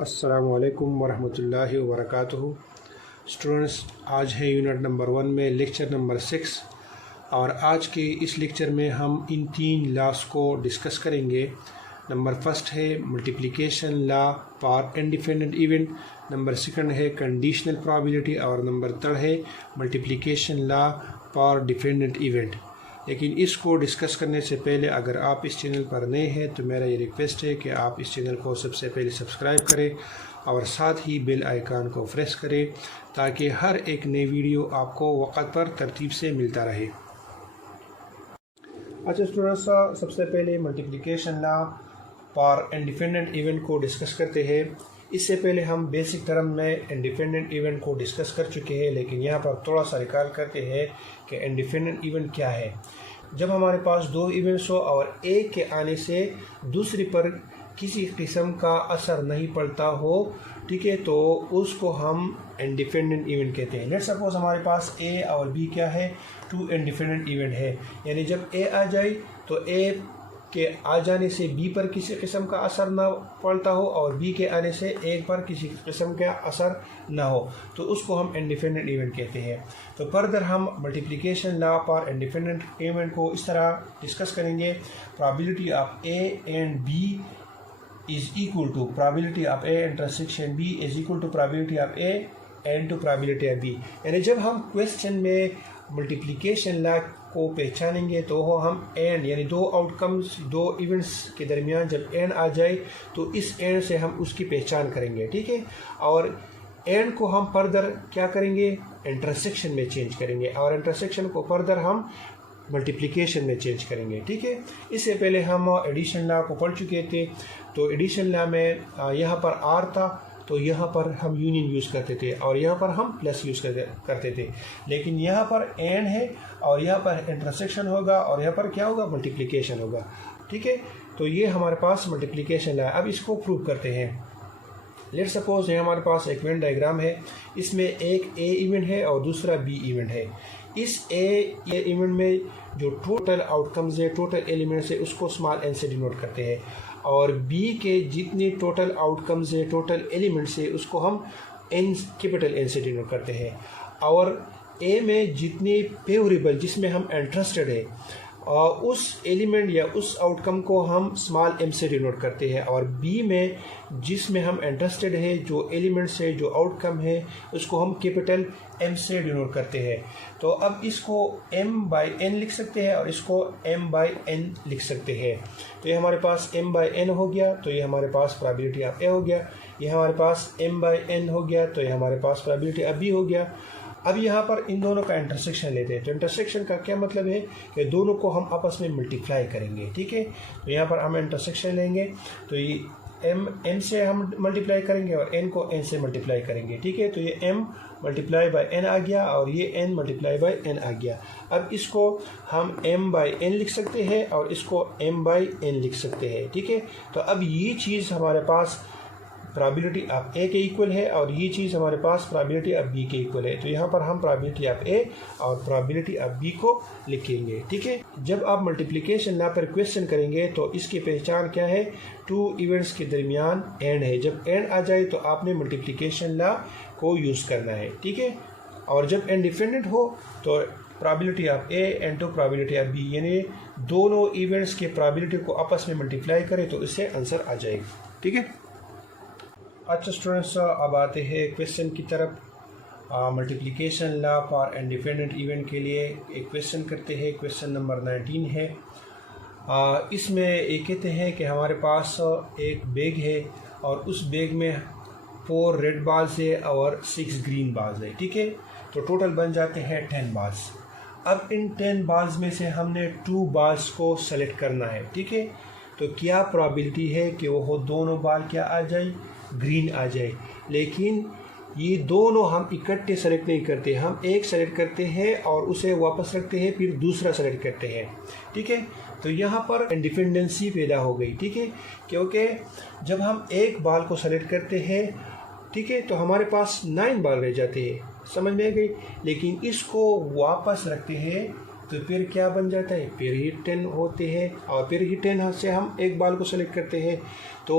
अस्सलाम वालेकुम वरहमतुल्लाहि वबरकातुहू। स्टूडेंट्स, आज है यूनिट नंबर 1 में लेक्चर नंबर 6 और आज के इस लेक्चर में हम इन 3 लॉस को डिस्कस करेंगे। नंबर फर्स्ट है multiplication law for independent event, number second है कंडीशनल प्रोबेबिलिटी और नंबर थर्ड है multiplication law for dependent event. लेकिन इसको डिस्कस करने से पहले अगर आप इस चैनल पर नए हैं तो मेरा ये रिक्वेस्ट है कि आप इस चैनल को सबसे पहले सब्सक्राइब करें और साथ ही बेल आइकन को प्रेस करें ताकि हर एक नई वीडियो आपको वक्त पर तरतीब से मिलता रहे। अच्छा स्टूडेंट्स, सबसे पहले multiplication law for independent event को डिस्कस करते हैं। इससे पहले हम बेसिक टर्म में इंडिपेंडेंट इवेंट को डिस्कस कर चुके हैं, लेकिन यहाँ पर थोड़ा सा रिकॉल करते हैं कि इंडिपेंडेंट इवेंट क्या है। जब हमारे पास 2 इवेंट्स हो और एक के आने से दूसरी पर किसी किस्म का असर नहीं पड़ता हो, ठीक है, तो उसको हम इंडिपेंडेंट इवेंट कहते हैं। लेट्स सपोज हमारे पास ए और बी क्या है, 2 इंडिपेंडेंट इवेंट है। यानी जब ए आ जाए तो ए के आ जाने से बी पर किसी किस्म का असर ना पड़ता हो और बी के आने से ए पर किसी किस्म का असर ना हो, तो उसको हम इंडिपेंडेंट इवेंट कहते हैं। तो फर्दर हम multiplication law for independent event को इस तरह डिस्कस करेंगे। Probability of A and B is equal to probability of A intersection B is equal to probability of A and to probability of B. यानी जब हम question में multiplication law को पहचानेंगे तो हम एंड यानी 2 आउटकम्स 2 इवेंट्स के दरमियान जब एंड आ जाए तो इस एंड से हम उसकी पहचान करेंगे, ठीक है। और एंड को हम फर्दर क्या करेंगे, इंटरसेक्शन में चेंज करेंगे और इंटरसेक्शन को फर्दर हम मल्टीप्लिकेशन में चेंज करेंगे, ठीक है। इससे पहले हम एडिशन लॉ को पढ़ चुके थे। तो एडिशन लॉ में यहाँ पर आर था तो यहाँ पर हम यूनियन यूज़ करते थे और यहाँ पर हम प्लस यूज़ करते थे। लेकिन यहाँ पर एंड है और यहाँ पर इंटरसेक्शन होगा और यहाँ पर क्या होगा, मल्टीप्लिकेशन होगा, ठीक है। तो ये हमारे पास मल्टीप्लिकेशन है। अब इसको प्रूव करते हैं। लेट्स सपोज ये हमारे पास एक वेन डायग्राम है, इसमें एक ए इवेंट है और दूसरा बी इवेंट है। इस ए इवेंट में जो टोटल आउटकम्स है, टोटल एलिमेंट्स है, उसको स्मॉल एन से डिनोट करते हैं और बी के जितने टोटल आउटकम्स है, टोटल एलिमेंट्स है, उसको हम एन कैपिटल एन से डिनोट करते हैं। और ए में जितने फेवरेबल जिसमें हम इंटरेस्टेड है उस एलिमेंट या उस आउटकम को हम स्मॉल एम से डिनोट करते हैं और बी में जिसमें हम इंटरेस्टेड है, जो एलिमेंट्स है, जो आउटकम है, उसको हम कैपिटल एम से डिनोट करते हैं। तो अब इसको m बाई n लिख सकते हैं और इसको m बाई n लिख सकते हैं। तो ये हमारे पास m बाई n हो गया, तो ये हमारे पास प्रोबेबिलिटी ऑफ a हो गया। ये हमारे पास m बाई n हो गया, तो ये हमारे पास प्रोबेबिलिटी ऑफ b हो गया। अब यहाँ पर इन दोनों का इंटरसेक्शन लेते हैं। तो इंटरसेक्शन का क्या मतलब है कि दोनों को हम आपस में मल्टीप्लाई करेंगे, ठीक है। तो यहाँ पर हम इंटरसेक्शन लेंगे तो ये m से हम मल्टीप्लाई करेंगे और n को n से मल्टीप्लाई करेंगे, ठीक है। तो ये m मल्टीप्लाई बाई n आ गया और ये n मल्टीप्लाई बाई n आ गया। अब इसको हम m बाई n लिख सकते हैं और इसको m बाई n लिख सकते हैं, ठीक है। तो अब ये चीज़ हमारे पास प्रोबेबिलिटी ऑफ ए के इक्वल है और ये चीज़ हमारे पास प्रोबेबिलिटी ऑफ बी के इक्वल है। तो यहाँ पर हम प्रोबेबिलिटी ऑफ ए और प्रोबेबिलिटी ऑफ बी को लिखेंगे, ठीक है। जब आप मल्टीप्लिकेशन लॉ पर क्वेश्चन करेंगे तो इसकी पहचान क्या है, 2 इवेंट्स के दरमियान एंड है। जब एंड आ जाए तो आपने मल्टीप्लिकेशन लॉ को यूज़ करना है, ठीक है। और जब इंडिपेंडेंट हो तो probability of A and to probability of B, यानी दोनों इवेंट्स के प्रोबेबिलिटी को आपस में मल्टीप्लाई करें तो इससे आंसर आ जाएगा, ठीक है। अच्छा स्टूडेंट्स, अब आते हैं क्वेश्चन की तरफ। Multiplication law for independent event के लिए एक क्वेश्चन करते हैं। क्वेश्चन नंबर 19 है। इसमें एक कहते हैं कि हमारे पास एक बैग है और उस बैग में 4 रेड बाल्स है और 6 ग्रीन बाल्स है, ठीक है। तो टोटल बन जाते हैं 10 बाल्स। अब इन 10 बाल्स में से हमने 2 बाल्स को सेलेक्ट करना है, ठीक है। तो क्या प्रोबेबिलिटी है कि वो दोनों बाल क्या आ जाए, ग्रीन आ जाए। लेकिन ये दोनों हम इकट्ठे सेलेक्ट नहीं करते, हम एक सेलेक्ट करते हैं और उसे वापस रखते हैं, फिर दूसरा सेलेक्ट करते हैं, ठीक है। तो यहाँ पर इंडिपेंडेंसी पैदा हो गई, ठीक है, क्योंकि जब हम एक बाल को सेलेक्ट करते हैं, ठीक है, तो हमारे पास 9 बाल रह जाते हैं, समझ में आ गई। लेकिन इसको वापस रखते हैं तो फिर क्या बन जाता है, फिर ही 10 होते हैं और फिर ही 10 से हम एक बाल को सेलेक्ट करते हैं। तो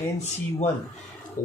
10C1،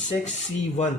6C1،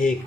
1،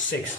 6،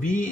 B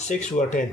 6/10،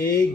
A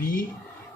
B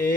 A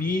B،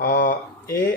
A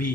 B،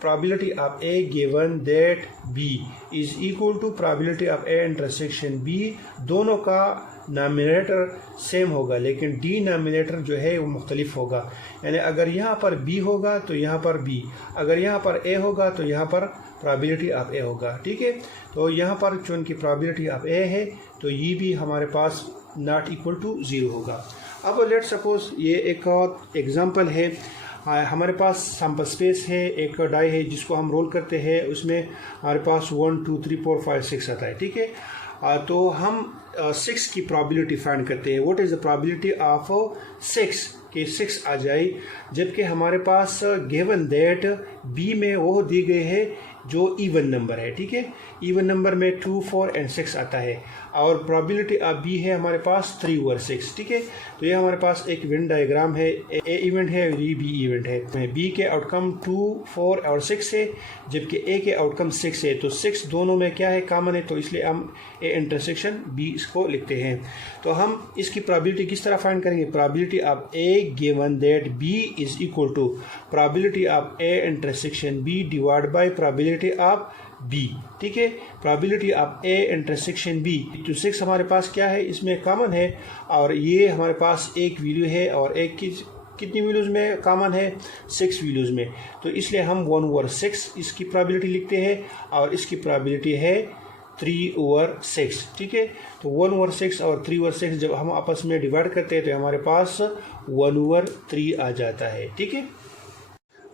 probability of A given that B is equal to probability of A intersection B, दोनों का नॉमिनेटर सेम होगा लेकिन डिनोमिनेटर जो है वो मुख्तलिफ होगा। यानी अगर यहाँ पर B होगा तो यहाँ पर B, अगर यहाँ पर A होगा तो यहाँ पर probability of A होगा। ठीक है, तो यहाँ पर चूँकि probability of A है तो ये भी हमारे पास नॉट इक्वल टू 0 होगा। अब लेट सपोज ये एक एग्जांपल है, हमारे पास सैम्पल स्पेस है, एक डाई है जिसको हम रोल करते हैं, उसमें हमारे पास 1 2 3 4 5 6 आता है। ठीक है, तो हम 6 की probability फाइंड करते हैं। What is the probability of 6 कि 6 आ जाए, जबकि हमारे पास गिवन दैट बी में वो दी गई है जो इवन नंबर है। ठीक है, इवन नंबर में 2 4 एंड 6 आता है और probability ऑफ बी है हमारे पास 3 over 6। ठीक है, तो ये हमारे पास एक इवेंट डायग्राम है, ए इवेंट है और ये बी इवेंट है। बी के आउटकम 2 4 और 6 है जबकि ए के आउटकम 6 है, तो 6 दोनों में क्या है, कॉमन है, तो इसलिए हम ए इंटरसेक्शन बी इसको लिखते हैं। तो हम इसकी probability किस तरह फाइंड करेंगे, probability of A given that B is equal to probability of A intersection B divide by probability of B. ठीक है, probability of A intersection B, तो 6 हमारे पास क्या है, इसमें कॉमन है और ये हमारे पास एक वैल्यू है और एक की कितनी वैल्यूज़ में कॉमन है, 6 वैल्यूज़ में, तो इसलिए हम 1 over 6 इसकी probability लिखते हैं और इसकी probability है 3 over 6। ठीक है, तो 1 over 6 और 3 over 6 जब हम आपस में डिवाइड करते हैं तो हमारे पास 1 over 3 आ जाता है। ठीक है,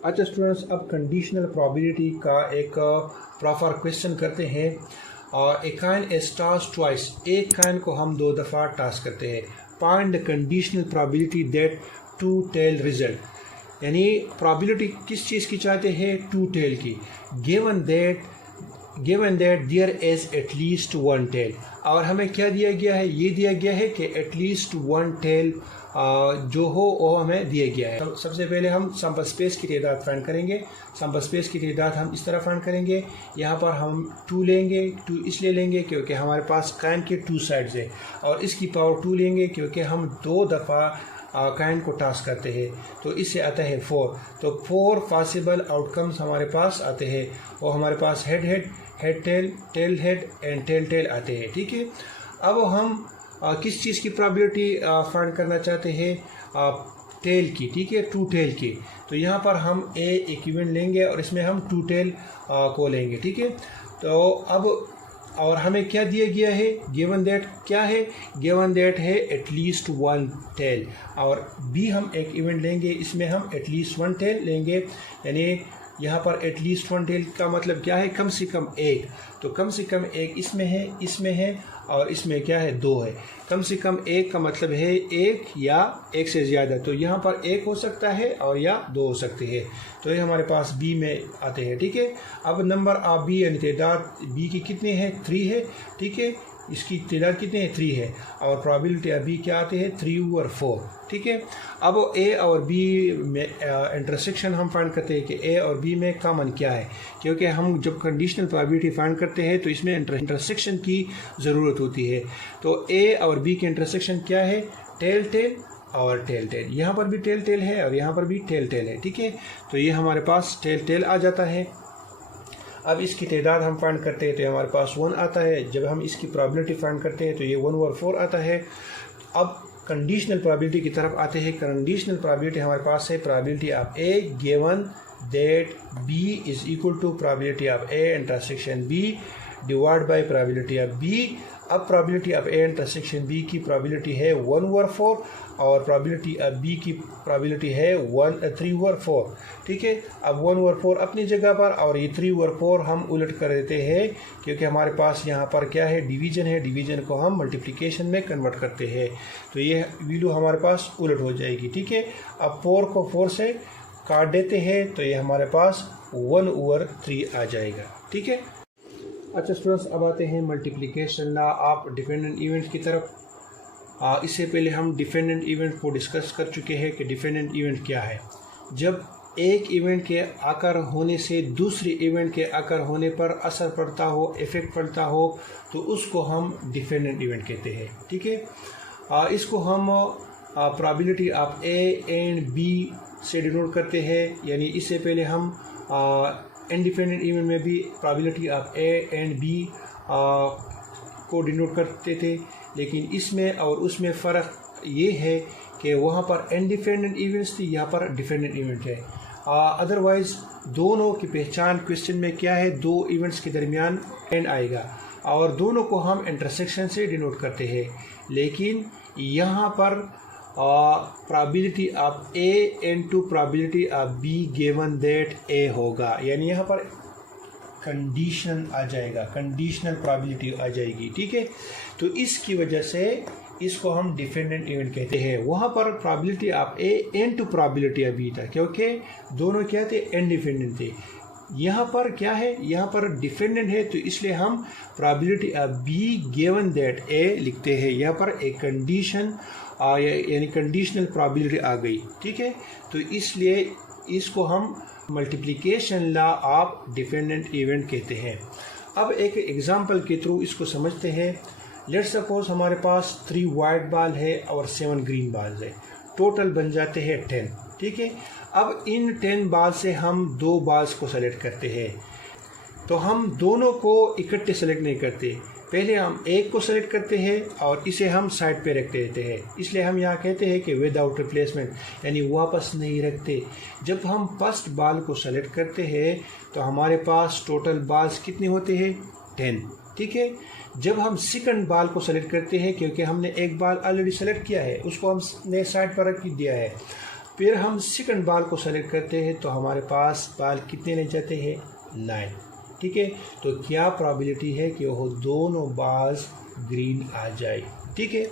अच्छा स्टूडेंट्स, अब कंडीशनल प्रोबेबिलिटी का एक प्रॉपर क्वेश्चन करते हैं। A coin is tossed twice, एक कॉइन को हम 2 दफ़ा टॉस करते हैं। Find the conditional probability that two tail result, यानी प्रोबेबिलिटी किस चीज़ की चाहते हैं, टू टेल की। Given that there is at least 1 tail, और हमें क्या दिया गया है, ये दिया गया है कि एटलीस्ट 1 टेल जो हो वो हमें दिया गया है। तो सबसे पहले हम सैम्पल स्पेस की तादाद फाइंड करेंगे। सैम्पल स्पेस की तादाद हम इस तरह फाइंड करेंगे, यहाँ पर हम 2 लेंगे, 2 इसलिए लेंगे क्योंकि हमारे पास कॉइन के 2 साइड्स है, और इसकी पावर 2 लेंगे क्योंकि हम 2 दफ़ा कॉइन को टॉस करते हैं, तो इससे आता है 4। तो 4 पॉसिबल आउटकम्स हमारे पास आते हैं, और हमारे पास head head, head tail, tail head and tail tail आते हैं। ठीक है, अब हम किस चीज़ की प्रोबेबिलिटी फाइंड करना चाहते हैं, टेल की। ठीक है, 2 टेल की, तो यहाँ पर हम ए इक्विवेलेंट लेंगे और इसमें हम 2 टेल को लेंगे। ठीक है, तो अब और हमें क्या दिया गया है, गिवन दैट क्या है, गिवन दैट है एटलीस्ट 1 टेल, और बी हम एक इवेंट लेंगे, इसमें हम एटलीस्ट 1 टेल लेंगे, यानी यहाँ पर एटलीस्ट 1 टेल का मतलब क्या है, कम से कम 1, तो कम से कम 1 इसमें है और इसमें क्या है, 2 है। कम से कम 1 का मतलब है 1 या 1 से ज़्यादा, तो यहाँ पर 1 हो सकता है और या 2 हो सकते हैं, तो ये हमारे पास बी में आते हैं। ठीक है, अब नंबर ऑफ बी यानी तादाद बी की कितने हैं, 3 है। ठीक है, इसकी तादाद कितने हैं, 3 है, और प्रोबेबिलिटी अभी क्या आते हैं, 3 over 4। ठीक है, अब ए और बी में इंटरसेक्शन हम फाइंड करते हैं कि ए और बी में कॉमन क्या है, क्योंकि हम जब कंडीशनल प्रोबेबिलिटी फाइंड करते हैं तो इसमें इंटरसेक्शन की ज़रूरत होती है। तो ए और बी के इंटरसेक्शन क्या है, टेल टेल और टेल टेल, यहाँ पर भी टेल टेल है और यहाँ पर भी टेल टेल है। ठीक है, तो ये हमारे पास टेल टेल आ जाता है। अब इसकी तादाद हम फाइंड करते हैं तो हमारे पास 1 आता है, जब हम इसकी प्रोबेबिलिटी फाइंड करते हैं तो ये 1 over 4 आता है। अब कंडीशनल प्रोबेबिलिटी की तरफ आते हैं। कंडीशनल प्रोबेबिलिटी हमारे पास है probability of A given that B is equal to probability of A intersection B divide by probability of B. अब probability of A intersection B की प्रोबेबिलिटी है 1 over 4 और प्रोबेबिलिटी ऑफ बी की probability है 3 over 4। ठीक है, अब 1 over 4 अपनी जगह पर और ये 3 over 4 हम उलट कर देते हैं, क्योंकि हमारे पास यहाँ पर क्या है, डिवीजन है, डिवीजन को हम मल्टीप्लिकेशन में कन्वर्ट करते हैं, तो ये वैल्यू हमारे पास उलट हो जाएगी। ठीक है, अब 4 को 4 से काट देते हैं तो ये हमारे पास 1 over 3 आ जाएगा। ठीक है, अच्छा स्टूडेंट्स, अब आते हैं multiplication law of dependent event की तरफ। इससे पहले हम डिपेंडेंट इवेंट को डिस्कस कर चुके हैं कि डिपेंडेंट इवेंट क्या है। जब एक इवेंट के आकर होने से दूसरे इवेंट के आकर होने पर असर पड़ता हो, इफ़ेक्ट पड़ता हो, तो उसको हम डिपेंडेंट इवेंट कहते हैं। ठीक है, इसको हम probability of A and B से डिनोट करते हैं, यानी इससे पहले हम इंडिपेंडेंट इवेंट में भी probability of A and B को डिनोट करते थे, लेकिन इसमें और उसमें फ़र्क ये है कि वहाँ पर इंडिपेंडेंट इवेंट्स थी, यहाँ पर डिपेंडेंट इवेंट है। अदरवाइज़ दोनों की पहचान क्वेश्चन में क्या है, दो इवेंट्स के दरमियान एंड आएगा और दोनों को हम इंटरसेक्शन से डिनोट करते हैं, लेकिन यहाँ पर probability of A into probability of B given that A होगा, यानी यहाँ पर कंडीशन आ जाएगा, कंडीशनल प्रोबेबिलिटी आ जाएगी। ठीक है, तो इसकी वजह से इसको हम डिपेंडेंट इवेंट कहते हैं। वहाँ पर probability of A into probability of B था, क्योंकि दोनों क्या थे, इंडिपेंडेंट थे। यहाँ पर क्या है, यहाँ पर डिपेंडेंट है, तो इसलिए हम probability of B given that A लिखते हैं। यहाँ पर एक कंडीशन यानी कंडीशनल प्रोबेबिलिटी आ गई। ठीक है, तो इसलिए इसको हम multiplication law of dependent event कहते हैं। अब एक एग्जांपल के थ्रू इसको समझते हैं। लेट्स सपोज हमारे पास 3 वाइट बॉल है और 7 ग्रीन बॉल्स है, टोटल बन जाते हैं 10। ठीक है, अब इन 10 बॉल से हम 2 बॉल्स को सेलेक्ट करते हैं, तो हम दोनों को इकट्ठे सेलेक्ट नहीं करते, पहले हम एक को सेलेक्ट करते हैं और इसे हम साइड पे रख देते हैं। इसलिए हम यहाँ कहते हैं कि विदाउट रिप्लेसमेंट, यानी वापस नहीं रखते। जब हम फर्स्ट बॉल को सेलेक्ट करते हैं तो हमारे पास टोटल बॉल्स कितने होते हैं, 10। ठीक है, जब हम सेकंड बॉल को सेलेक्ट करते हैं, क्योंकि हमने एक बॉल ऑलरेडी सेलेक्ट किया है, उसको हमने साइड पर रख दिया है, फिर हम सेकंड बॉल को सेलेक्ट करते हैं तो हमारे पास बॉल कितने रह जाते हैं, 9। ठीक है, तो क्या प्रोबेबिलिटी है कि वो दोनों बॉल्स ग्रीन आ जाए। ठीक है,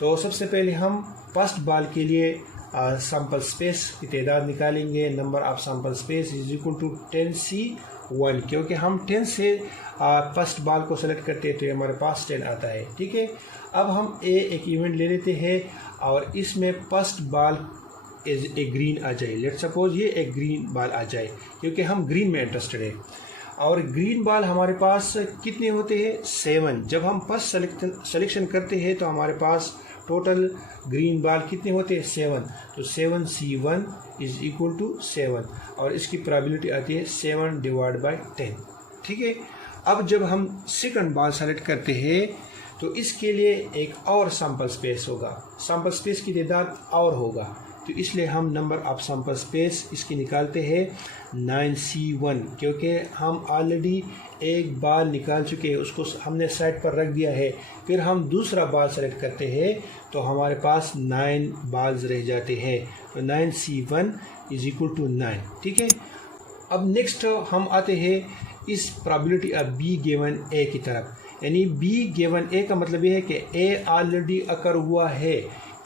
तो सबसे पहले हम फर्स्ट बॉल के लिए सैंपल स्पेस की तादाद निकालेंगे। Number of sample space is equal to 10C1, क्योंकि हम 10 से फर्स्ट बॉल को सेलेक्ट करते हैं तो हमारे पास 10 आता है। ठीक है, अब हम एक इवेंट ले लेते हैं और इसमें फर्स्ट बॉल एक ग्रीन आ जाए। लेट्स सपोज ये एक ग्रीन बॉल आ जाए, क्योंकि हम ग्रीन में इंटरेस्टेड है और ग्रीन बॉल हमारे पास कितने होते हैं, 7। जब हम फर्स्ट सिलेक्शन करते हैं तो हमारे पास टोटल ग्रीन बॉल कितने होते हैं, 7। तो 7C1 इज इक्वल टू 7 और इसकी प्रोबेबिलिटी आती है 7 डिवाइड बाई 10। ठीक है, अब जब हम सेकंड बॉल सेलेक्ट करते हैं तो इसके लिए एक और सैंपल स्पेस होगा, सैंपल स्पेस की तादाद और होगा, तो इसलिए हम नंबर ऑफ सैंपल स्पेस इसकी निकालते हैं 9C1, क्योंकि हम ऑलरेडी एक बॉल निकाल चुके हैं, उसको हमने साइड पर रख दिया है। फिर हम दूसरा बॉल सेलेक्ट करते हैं तो हमारे पास 9 बॉल्स रह जाते हैं, तो 9C1 इज इक्वल टू 9। ठीक है, अब नेक्स्ट हम आते हैं इस प्रोबेबिलिटी ऑफ बी गिवन ए की तरफ, यानी बी गिवन ए का मतलब ये है कि ए ऑलरेडी अकर हुआ है,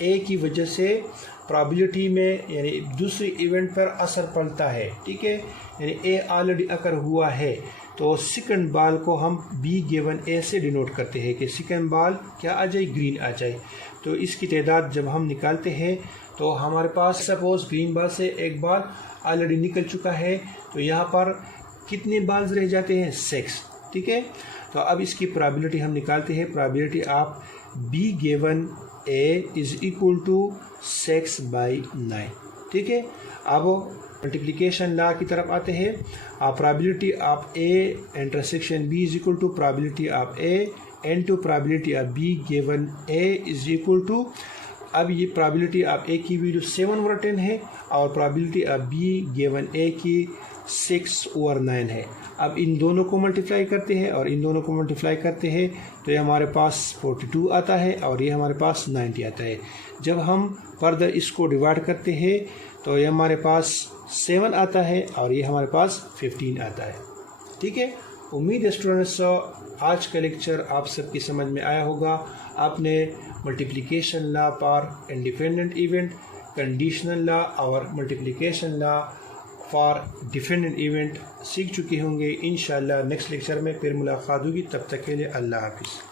ए की वजह से प्रोबेबिलिटी में यानी दूसरी इवेंट पर असर पड़ता है। ठीक है, यानी ए ऑलरेडी अकर हुआ है, तो सेकंड बॉल को हम बी गिवन ए से डिनोट करते हैं कि सेकंड बॉल क्या आ जाए, ग्रीन आ जाए। तो इसकी तादाद जब हम निकालते हैं तो हमारे पास सपोज ग्रीन बॉल से एक बॉल ऑलरेडी निकल चुका है, तो यहाँ पर कितने बॉल्स रह जाते हैं, 6। ठीक है, तो अब इसकी प्रोबेबिलिटी हम निकालते हैं, probability of B given A is equal to 6/9। ठीक है, अब मल्टीप्लिकेशन लॉ की तरफ आते हैं। Probability of A intersection B is equal to probability of A into probability of B given A is equal to, अब ये प्रोबेबिलिटी ऑफ ए की वैल्यू 7/10 है और प्रोबेबिलिटी ऑफ बी गिवन ए की 6/9 है। अब इन दोनों को मल्टीप्लाई करते हैं और इन दोनों को मल्टीप्लाई करते हैं तो ये हमारे पास 42 आता है और ये हमारे पास 90 आता है। जब हम फर्दर इसको डिवाइड करते हैं तो ये हमारे पास 7 आता है और ये हमारे पास 15 आता है। ठीक है, उम्मीद है स्टूडेंट्स आज का लेक्चर आप सबकी समझ में आया होगा। आपने मल्टीप्लिकेशन लॉ पर इंडिपेंडेंट इवेंट, कंडीशनल लॉ और multiplication law for dependent event सीख चुके होंगे। इंशाल्लाह नेक्स्ट लेक्चर में फिर मुलाकात होगी, तब तक के लिए अल्लाह हाफिज़।